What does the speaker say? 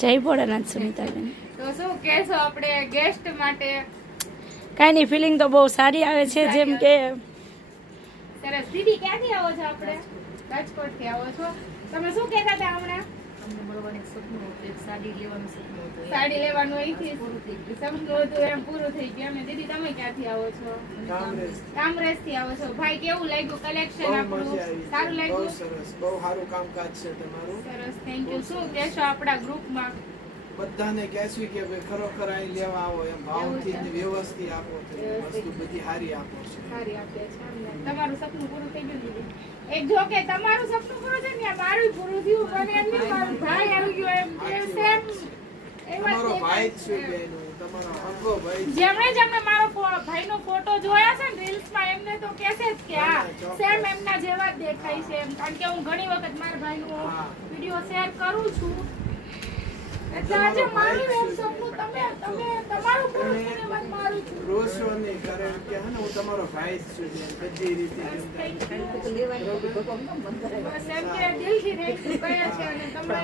જય ભોળાનાથ સુનિતાબેન. તો શું કહેશો આપણે ગેસ્ટ માટે? કાંઈ નહીં, ફિલિંગ તો બહુ સારી આવે છે. જેમ કે સરસ. દીદી ક્યાંથી આવો છો? આપણે રાજકોટથી આવો છો. તમે શું કહેતા હતા હમણાં? સાડી લેવાનું અહીંથી સપનું હતું એમ પૂરું થઈ ગયું. અને દીદી તમે ક્યાંથી આવો છો? કામરેજ થી આવો છો. ભાઈ કેવું લાગ્યું કલેક્શન આપણું? સારું લાગ્યું? સરસ, બહુ સારું કામકાજ છે તમારું. સરસ, થેન્ક યુ. શું કહેશો આપણા ગ્રુપમાં? બધાને કહેશું કે ભાઈ ખરોખર અહીં લેવા આવો, એમ ભાવથી ને વ્યવસ્થિત આપો તો વસ્તુ બધી સારી આપો છે. સારી આપે છે. તમારું સપનું પૂરું થઈ ગયું દીદી? એક જો કે તમારું સપનું પૂરું છે ને મારું પૂરું થયું, પણ એમ નહીં મારો ભાઈ આવી ગયો એમ કે સેમ તમારો ભાઈ જ છે બેન, તમારો હગો ભાઈ છે. જેમણે મારો ભાઈનો ફોટો જોયા છે ને રીલ્સ માં એમને તો કહેશે જ કે આ સેમ એમના જેવા જ દેખાય છે એમ. કારણ કે હું ઘણી વખત મારા ભાઈનો વિડિયો શેર કરું છું. એટલે આજે મારું એમ સપનું તમારું પૂરું થયું એમ મારું છું. રોશો નહીં, કારણ કે હે ને હું તમારો ભાઈ જ છું બેન, બધી રીતે. બસ એમ કે દિલથી થેન્ક યુ કહે છે. અને તમે